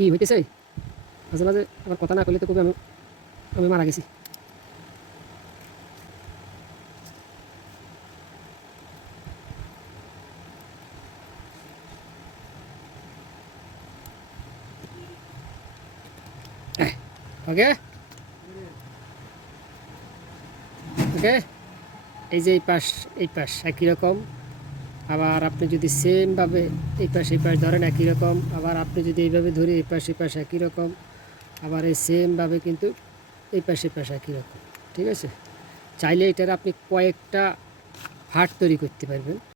কি হইতেছে মাঝে মাঝে আবার কথা না কইলে তো কবি আমি আমি মারা গেছি। ওকে ওকে, এই যে এই পাশ একই রকম, আবার আপনি যদি সেমভাবে এই পাশ ধরেন একই রকম, আবার আপনি যদি এইভাবে ধরি এই পাশ একই রকম, আবার এই সেমভাবে কিন্তু এই পাশ একই রকম। ঠিক আছে, চাইলে এটার আপনি কয়েকটা ভাট তৈরি করতে পারবেন।